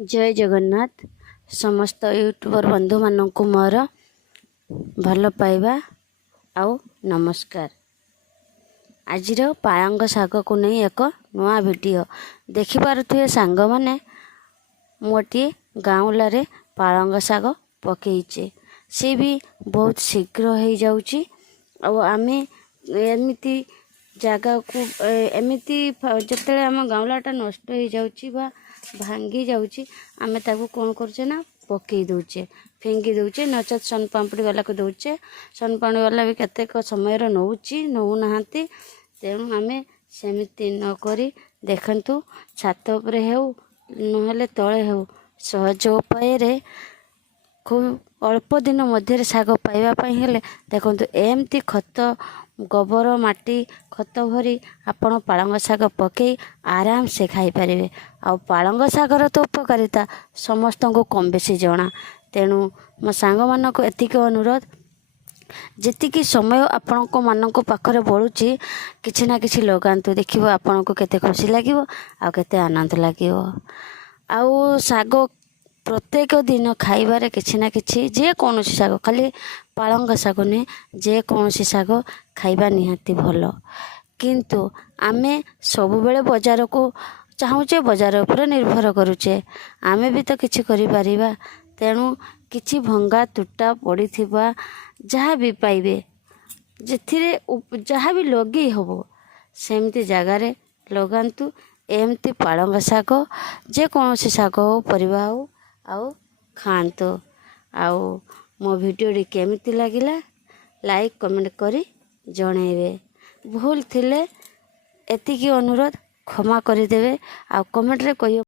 जय जगन्नाथ समस्त यूट्यूबर बंधु मानक मोर भल पाइबा आउ नमस्कार। आज पालंग शाग को नहीं एक नुआ वीडियो देखिपे सांग मैंने मोटे गाँवल पालंग शाग पकईचे सी भी बहुत शीघ्र हो जाऊँगी। आमे एमती जगह को एमती जिते आम गाँवलाटा नष्ट हो जाऊँगी भांगी जाऊँगी आमे ताको कौन करचे ना पकई दौचे फिंगी दौचे नचेत सन पापड़ी वाला को दौचे। सन पापड़ी वाला भी केतेक समय नौना तेणु आमे सेमती नक देखु छात उपरे हेउ नहले तले हेउ सहज उपाय खूब अल्प दिन मध्य शाग पाइबापी हेले देखु एमती खत गोबर माटी खत भरी आपण पालंग शाग पकई आराम से खाई पारे। आ पालंग शागर तो उपकारिता समस्त को कम बेसी जना तेणु मो सांग मानक एतिक अनुरोध जेतिकी समय आपण को मानक पाखरे बळुची किछि ना किछि लगांतु देखिबो आपण को केते खुशी लागिवो आ केते आनंद लागिवो। आउ शाग प्रत्येक दिन खाइबारे किछि ना किछि जे कोनोसी शाग खाली पालंग शाग नहीं जे कोनोसी शाग खाइबा निहाती भल किंतु आमे सब बेले बाजार को चाहूचे बाजार उपर निर्भर करुचे आमे भी तो किछि करि परिबा। तेणु किछि भंगा तुटा पड़ी थिबा जहाँ भी पाइबे जेथिरे जहाँ भी लगे हबो सेमती जगार लगांतु एमती पालंग शाग जे कोनोसी शाग हो परिबा हो आउ खातु। आउ मो वीडियो केमिति लागिला लाइक कमेंट करी जणेबे। भूल थिले एतिकी अनुरोध क्षमा करदेवे आ कमेंट रे कहियो।